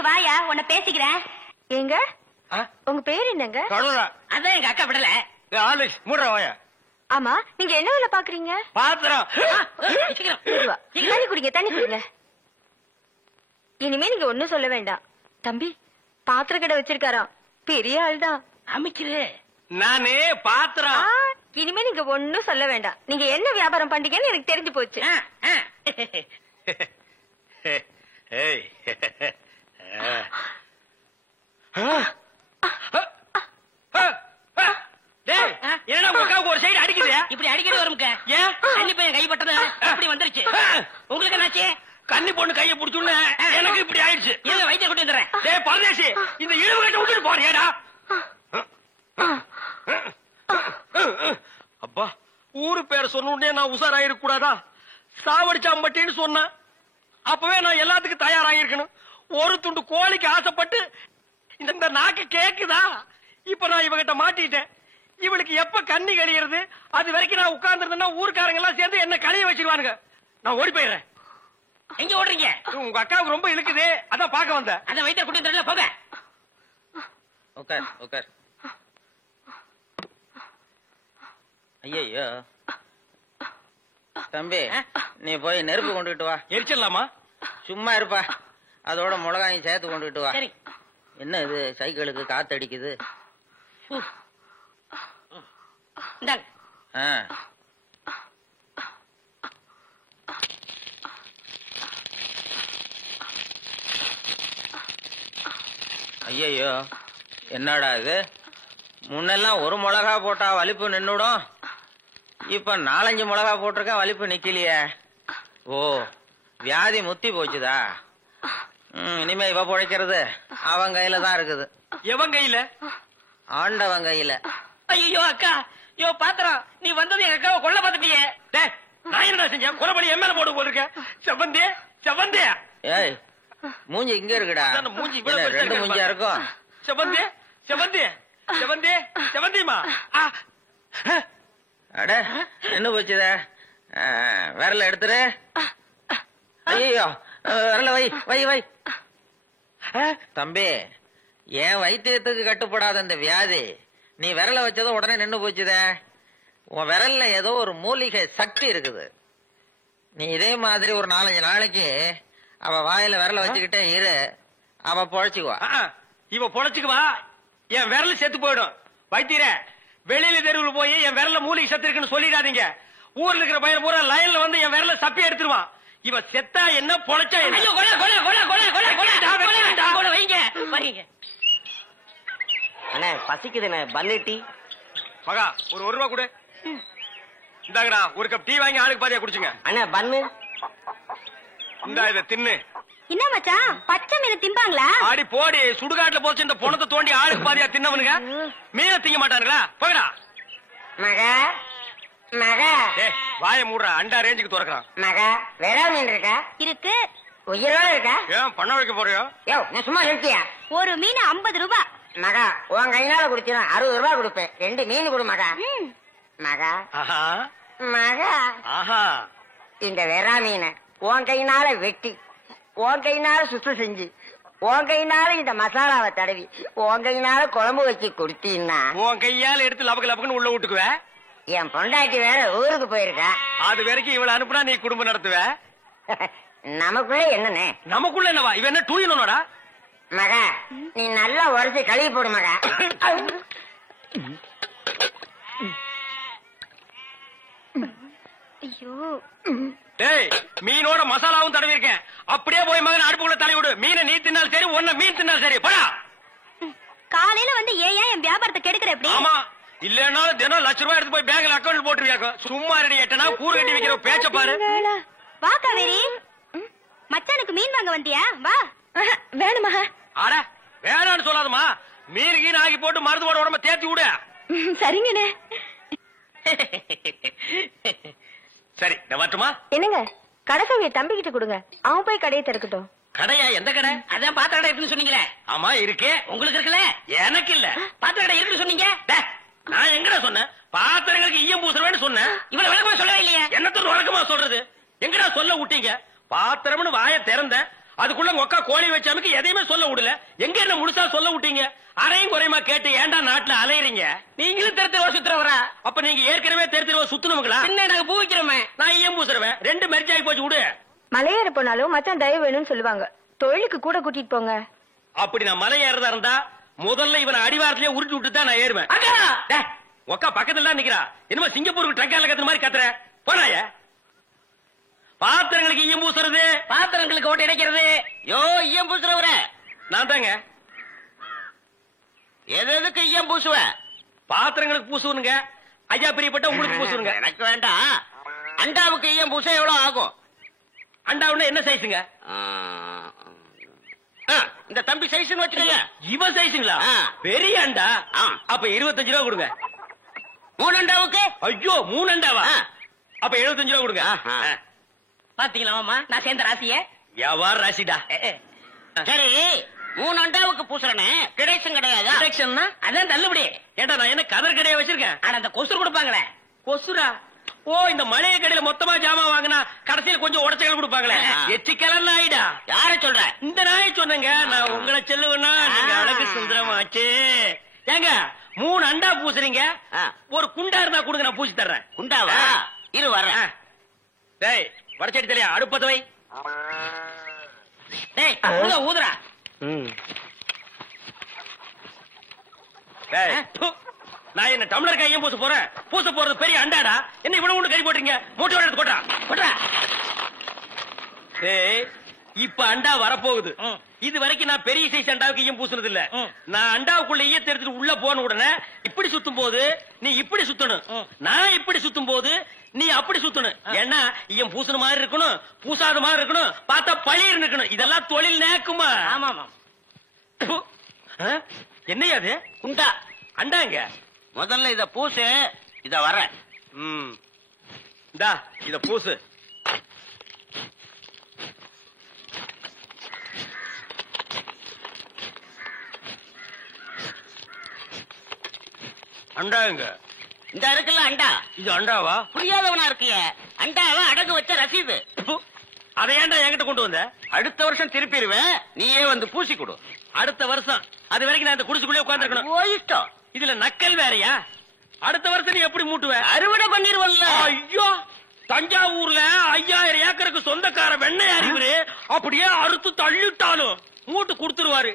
வீட்டுக்கு வாயா, உன்னை பேசிக்கிறேன். எங்க உங்க பேர் என்னங்க? அதான் எங்க அக்கா விடல. மூடுற வாயா. ஆமா, நீங்க என்ன வேலை பாக்குறீங்க? பாத்திரம். தண்ணி குடிங்க, தண்ணி குடிங்க. இனிமே நீங்க ஒண்ணும் சொல்ல வேண்டாம். தம்பி பாத்திர கடை வச்சிருக்காராம், பெரிய ஆள் தான். அமைச்சிரு. நானே பாத்திரம். இனிமே நீங்க ஒண்ணும் சொல்ல வேண்டாம். நீங்க என்ன வியாபாரம் பண்றீங்கன்னு எனக்கு தெரிஞ்சு போச்சு. ஒரு சைடு அடிக்குது. இப்படி அடிக்கடி வரும்ங்க. ஏன் கன்னி பையன் கைப்பட்டது அப்படி வந்துருச்சு. உங்களுக்கு என்னாச்சு? கன்னி பொண்ணு கையை பிடிச்சுன்னு எனக்கு இப்படி ஆயிடுச்சு. வைத்திய கொண்டு வந்துடுறேன். பரதேசி, இந்த இழுவு கட்ட விட்டுட்டு போறியடா. அப்பா, ஊரு பேரை சொன்ன நான் உசாராயிருக்க கூடாதா? சாவடிச்சாம்பட்டின்னு சொன்ன அப்பவே நான் எல்லாத்துக்கும் தயாராகிருக்கணும். ஒரு துண்டு கோழிக்கு ஆசைப்பட்டு இந்த நாக்கு கேக்குதா? இப்ப நான் இவகிட்ட மாட்டிட்டேன். இவளுக்கு எப்ப கண்ணி கழியறது? அது வரைக்கும் நான் உட்கார்ந்து ஊருக்காரங்க எல்லாம் சேர்ந்து என்ன கழிய வச்சிருவானுங்க. நான் ஓடி போயிடுறேன். எங்க ஓடுறீங்க? உங்க அக்காவுக்கு ரொம்ப இழுக்குது, அதான் பாக்க வந்தேன். அத வைத்திய கொண்டு வந்துடல, போங்க. உட்கார் உட்கார். ஐயோ தம்பி, நீ போய் நெருப்பு கொண்டுகிட்டு வா. எரிச்சிடலாமா? சும்மா இருப்பா, அதோட மிளகாயும் சேர்த்து கொண்டுகிட்டு வா. சரி. என்ன இது, சைக்கிளுக்கு காத்து அடிக்குது? ஐயோ என்னடா இது, முன்னெல்லாம் ஒரு மிளகா போட்டா வலிப்பு நின்னுடும், இப்ப 4-5 மிளகா போட்டிருக்கா, வலிப்பு நிக்கலையே. ஓ, வியாதி முத்தி போச்சுதா? இனிமே இவ பொழைக்கிறது அவன் கையில தான் இருக்குது. எவன் கையில? ஆண்டவன் கையில. ஐயோ அக்கா, யோ பாத்திரம், நீ வந்தது எங்க அக்காவை கொல்ல பாத்துட்டியே. நான் என்ன செஞ்சேன்? கொலைப்படி என் மேல போட்டு போயிருக்க. செவந்தே செவந்தே. ஏய், மூஞ்சி இங்க இருக்குடா. மூஞ்சி 2 மூஞ்சியா இருக்கும். செவந்தே செவந்தே செவந்தே செவந்திமா. அட, என்ன போச்சுத? விரல எடுத்துரு. ஐயோ, விரல வை வை வை. தம்பி, என் வைத்தியத்துக்கு கட்டுப்படாத இந்த வியாதி நீ விரல வச்சதும் உடனே நின்னு போச்சுத. உன் விரல்ல ஏதோ ஒரு மூலிகை சக்தி இருக்குது. நீ இதே மாதிரி ஒரு 4-5 நாளைக்கு அவ வாயில விரல வச்சுக்கிட்டே இரு, அவ பொழைச்சுக்குவா. இவ பொழைச்சுக்குவா, என் விரல செத்து போயிடும். வைத்தியர, வெளியில தெருவில் போய் என் விரல மூலிகை சத்து இருக்குன்னு சொல்லிடாதீங்க. ஊர்ல இருக்கிற பையன் பூரா லைன்ல வந்து என் விரல சப்பி எடுத்துருவான். இவ செத்தா என்ன, பொழைச்சா என்ன? வைங்க. அண்ணே பசிக்குதுண்ணே, பன்னு டீ. மகா, ஒரு 1 ரூபா கொடு. இந்தாங்கடா, ஒரு கப் டீ வாங்கி ஆளுக்கு பாதியா குடிச்சுங்க. அண்ணே பன்னு. இந்தா இத தின்னு. என்ன மச்சான், பச்சை மீன் திம்பாங்களா? ஆடி போடி, சுடுகாட்டுல போச்சு இந்த பொணத்தை தோண்டி ஆளுக்கு பாதியா தின்னவனுங்க. மீனை திங்க மாட்டானுங்களா? போகடா. மகா மகா, வாய மூடுறா, அண்டா ரேஞ்சுக்கு துறக்கிறான். மகா, வேற மீன் இருக்கா? இருக்கு. உயிரோட இருக்கா? ஏன் பண்ண வைக்க போறியோ? யோ, நான் சும்மா நிறுத்தியா? ஒரு மீன் 50 ரூபாய். மகா, உன் கையினால குடிச்சிடும் 60 ரூபாய் கொடுப்பேன். 2 மீன் கொடு மகா. மகா மகா, இந்த வெறா மீனை உன் கையினால வெட்டி, உன் கையினால சுத்தம் செஞ்சு, உன் கையினால இந்த மசாலாவை தடவி, உன் கையினால குழம்பு வச்சு கொடுத்தீங்கன்னா உன் கையால எடுத்து லபக்கு லபக்குன்னு உள்ள விட்டுக்குவ. என் பொண்டாட்டி வேற ஊருக்கு போயிருக்கா. அது வரைக்கும் இவளை அனுப்புனா நீ குடும்பம் நடத்துவ. நமக்குள்ள என்னன்னு? நமக்குள்ள என்னவா? இவ என்ன டூயினோடா? மகா, நீ நல்லா உரைச்சு கழுவி போடு மகா. ஐயோ, டேய், மீனோட மசாலாவும் தடவி இருக்கேன். அப்படியே போய் மகன் அடுப்புக்குள்ள தலை விடு. மீனை நீ தின்னாலும் சரி, ஒன்ன மீன் தின்னாலும் சரி. போடா. காலையில வந்து ஏன் என் வியாபாரத்தை கெடுக்கிற? எப்படி? ஆமா, இல்லன்னாலும் தினம் ₹1,00,000 எடுத்து போய் பேங்க்ல அக்கௌண்ட் போட்டுருவியாக்கும். சும்மா ரெடி எட்டனா கூறு கட்டி வைக்கிற பேச்ச பாரு. வா காவேரி, மச்சானுக்கு மீன் வாங்க வந்தியா? வா. வேணுமா? அட வேணான்னு சொல்லாதமா. மீன் கீன் ஆகி போட்டு மருந்து போட உடம்ப தேத்தி விடு. சரிங்கண்ணே. சரி, நான் வரட்டுமா? என்னங்க, கடைசாவிய தம்பிக்கிட்ட கொடுங்க, அவன் போய் கடையை திறக்கட்டும். கடையா? எந்த கடை? அதான் பாத்திர கடை இருக்குன்னு சொன்னீங்களே. ஆமா இருக்கே. உங்களுக்கு இருக்குல்ல? எனக்கு இல்ல. பாத்திர கடை இருக்குன்னு சொன்னீங்க. நான் எங்கடா சொன்னேன்? பாத்திரங்களுக்கு ஈயம் பூசுறவேன்னு சொன்னேன். இவ்வளவு விளக்கமா சொல்லவே இல்லையே. என்னத்த வழக்கமா சொல்றது? எங்கடா சொல்ல விட்டீங்க? பாத்திரம்னு வாய திறந்த, அதுக்குள்ள உங்க அக்கா கோழி வச்சாமுக்கு எதையுமே சொல்ல விடல. எங்க என்ன முழுசா சொல்ல விட்டீங்க? அரையும் குறையுமா கேட்டு ஏன்டா நாட்டுல அலையறீங்க? நீங்களும் தெருவா சுத்துறவரா? அப்ப நீங்க ஏற்கனவே தெரு சுத்தணுங்களா? என்ன நாங்க பூ வைக்கிறோமே. நான் ஏன் பூசுறவன்? 2 மெர்ஜ் ஆகி போச்சு விடு. மலையேற போனாலும் மச்சான் தயவு வேணும்னு சொல்லுவாங்க. தொழிலுக்கு கூட கூட்டிட்டு போங்க. அப்படி நான் மலை ஏறதா இருந்தா முதல்ல இவனை அடிவாரத்திலேயே உருட்டி விட்டு தான் நான் ஏறுவேன். ஒக்கா பக்கத்துல தான் நிக்கிறா. என்னமோ சிங்கப்பூருக்கு ட்ரக்கால கத்துற மாதிரி கத்துற. போறாய பாத்திரங்களுக்கு ஈயம் பூசுறது, பாத்திரங்களுக்கு ஓட்டு இடைக்கிறது. யோ ஈயம் பூசுறவர நான் தாங்க. எதுக்கு ஈயம் பூசுவ? பாத்திரங்களுக்கு பூசுவனுங்க. ஐயா பிரியப்பட்ட உங்களுக்கு பூசுவனுங்க. எனக்கு வேண்டாம். அண்டாவுக்கு ஈயம் பூச எவ்வளவு ஆகும்? அண்டாவுன்னா என்ன சைஸுங்க? இந்த தம்பி சைஸ்னு வச்சுக்கோங்க. இவன் சைஸுங்களா? பெரிய அண்டா. அப்ப 25 ரூபா கொடுங்க. 3 அண்டாவுக்கு? ஐயோ 3 அண்டாவா? அப்ப 75 ரூபா கொடுங்க. பாத்தீங்களா மாமா, நான் சேர்ந்த ராசிய. வியாபார ராசிடா. சரி 3 அண்டாவுக்கு பூசுறனே கிடைச்சும் கிடையாது. டிடக்ஷன்னா அதான் தள்ளுபடி. ஏண்டா நான் என்ன கதர் கடையை வச்சிருக்கேன்? ஆனா அந்த கொசுறு கொடுப்பாங்களே. கொசுரா? ஓ, இந்த மளிகை கடையில மொத்தமா ஜாமான் வாங்கினா கடைசியில கொஞ்சம் உடச்சல் கொடுப்பாங்களே, எச்சிக்கலாம் ஆயிடா. யார சொல்ற? இந்த நாயை சொன்னங்க. நான் உங்களை சொல்லுவேன்னா நீங்க அழகு சுந்தரமாச்சு. ஏங்க 3 அண்டா பூசுறீங்க, ஒரு குண்டா இருந்தா கொடுங்க, நான் பூசி தர்றேன். குண்டாவா? இரு வர்றேன். டேய் வடச்சடி தலையா, அடுப்பத வை. டேய் ஊதுறா. டேய் நான் என்ன டம்ளர் கையும் பூச போறேன்? பூச போறது பெரிய அண்டாடா. என்ன இவ்வளவு ஒண்ணு கை போட்டீங்க? மூட்டை எடுத்து கொட்டா. டேய் இப்ப அண்டா வரப்போகுது. இது வரைக்கும் நான் பெரிய சைஸ் அண்டாவுக்கு ஈயம் பூசுனது இல்ல. நான் அண்டாவுக்குள்ள ஈயத்தை எடுத்துட்டு உள்ள போன உடனே இப்படி சுத்தும் போது நீ இப்படி சுத்தணும், நான் இப்படி சுத்தும் போது நீ அப்படி சுத்தணும். ஏன்னா ஈயம் பூசுன மாதிரி இருக்கணும், பூசாத மாதிரி இருக்கணும், பார்த்தா பழிர் இருக்கணும். இதெல்லாம் தொழில் நேக்குமா? ஆமா. என்னையா அது? குண்டா அண்டாங்க. முதல்ல இத பூசு. இத வர்றேன். இந்தா இத பூசு. அண்டாங்க. இந்த இருக்குல்ல அண்டா, இது அண்டாவா? புரியாதவனா இருக்கிய. அண்டாவா அடகு வச்ச ரசீது. அதை ஏன்டா என்கிட்ட கொண்டு வந்த? அடுத்த வருஷம் திருப்பிடுவேன், நீயே வந்து பூசி கொடு. அடுத்த வருஷம்? அது வரைக்கும் நான் இந்த குடிசுக்குள்ளே உட்கார்ந்துருக்கணும். இஷ்டம். இதுல நக்கல் வேறயா? அடுத்த வருஷம் நீ எப்படி மூட்டுவ? அறுவடை பண்ணிருவல்ல. ஐயோ, தஞ்சாவூர்ல 5000 ஏக்கருக்கு சொந்தக்கார வெண்ணெய் அறிவுரு அப்படியே அறுத்து தள்ளிட்டாலும் மூட்டு கொடுத்துருவாரு.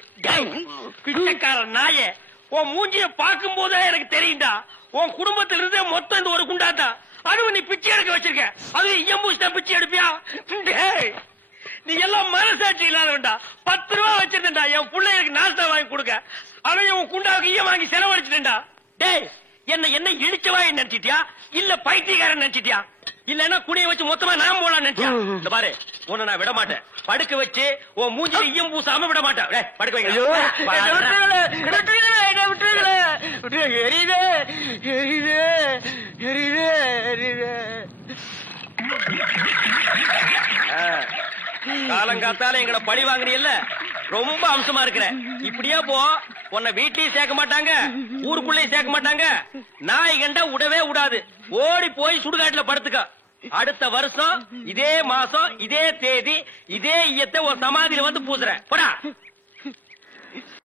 பிச்சைக்கார நாயே, உன் மூஞ்சிய பார்க்கும் போதே எனக்கு தெரியும்டா, உன் குடும்பத்தில இருந்தே மொத்தம் இந்த ஒரு குண்டாத்தா. அதுவும் நீ பிச்சை எடுக்க வச்சிருக்க, அதுவும் ஈயம் பிச்சை எடுப்பியா? நீ எல்லாம் மனசாட்சி இல்லாதவன்டா. 10 ரூபா வச்சிருந்தா என் பிள்ளைகளுக்கு நாஸ்தா வாங்கி கொடுக்க, அவன் உன் குண்டாவுக்கு ஈயம் வாங்கி செலவழிச்சிட்டா. டேய் என்ன இடிச்சவா நினைச்சிட்டியா, இல்ல பைத்தியக்காரன் நினைச்சிட்டியா, இல்லன்னா குடிய வச்சு மொத்தமா நான் போலாம் நினைச்சியா? இந்த பாரு, உன்னை நான் விட மாட்டேன். படுக்க வச்சு உன் மூஞ்சில ஈயம் பூசாம விட மாட்டேன். படுக்க வைங்க. காலங்காத்தால எங்களை பழி வாங்குறீல்ல, ரொம்ப அம்சமா இருக்கிற. இப்படியே போ, உன்னை வீட்லயும் சேர்க்க மாட்டாங்க, ஊருக்குள்ளயும் சேர்க்க மாட்டாங்க. நாய் கண்டா விடவே விடாது. ஓடி போய் சுடுகாட்டுல படுத்துக்க. அடுத்த வருஷம் இதே மாசம் இதே தேதி இதே ஈயத்தை ஒரு சமாதியில வந்து பூசுறேன். போடா.